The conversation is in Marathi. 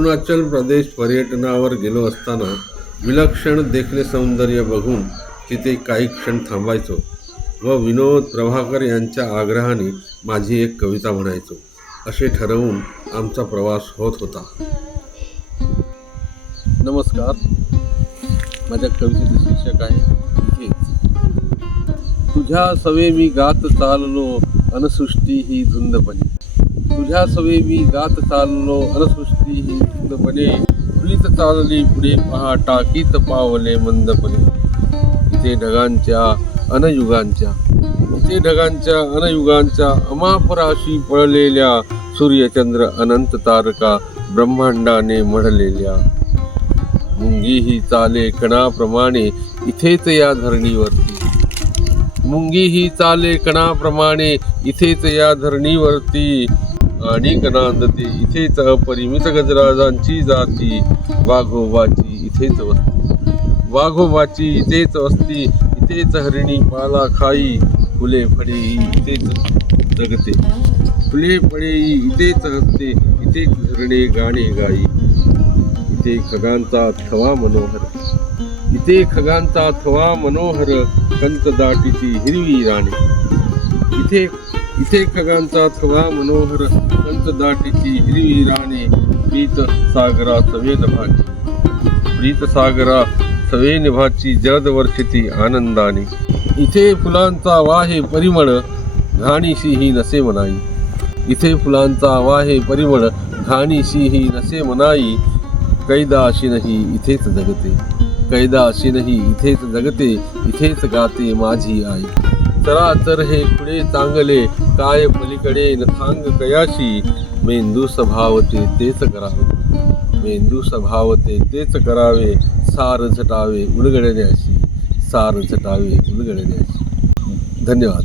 अरुणाचल प्रदेश पर्यटनावर गेलो असताना विलक्षण देखणे सौंदर्य बघून तिथे काही क्षण थांबायचो व विनोद प्रभाकर यांच्या आग्रहाने माझी एक कविता म्हणायचो. असे ठरवून आमचा प्रवास होत होता. नमस्कार, माझ्या कवितेचे शीर्षक आहे इथेच. तुझ्या सवे मी गात चाललो अनसृष्टी ही धुंदपणे. तुझ्या सवे मी गात चाललो अनसृष्टी ही धुंदपणे. फुलीत चालली पुढे पहा टाकीत पावले मंदपणे. इथे ढगांच्या अनयुगांच्या अमापराशी पळलेल्या सूर्यचंद्र अनंत तारका ब्रह्मांडाने मढलेल्या. मुंगी ही चाले कणाप्रमाणे इथेच या धरणीवरती. मुंगी ही चाले कणाप्रमाणे इथेच या धरणीवरती. आणि नांदते इथेच अपरिमित गजराजांची जाती. वाघोबाची इथेच वस्ती. इथेच हरिणी पाला खाई. फुले फळेही इथेच जगते. फुले फळेही इथेच हसते. इथेच झरणे गाणे गाई. इथे खगांचा थवा मनोहर कंतदाटीची हिरवी राणे. इथे खगांचा थवा मनोहर कंतदाटीची हिरवी राणे. प्रीत सागरा सवे निभाची जलद वर्षिती आनंदाने. इथे फुलांचा वाहे परिमळ घाणीशी ही नसे मनाई. इथे फुलांचा वाहे परिमळ घाणीशी ही नसे मनाई. कैदा अशी नाही इथेच जगते. इथेच गाते माझी आई. चराचर हे पुढे चांगले काय पलीकडे नथांग कयाशी. मेंदू स्वभावते तेच करावे. सार झटावे उलगडण्याशी. धन्यवाद.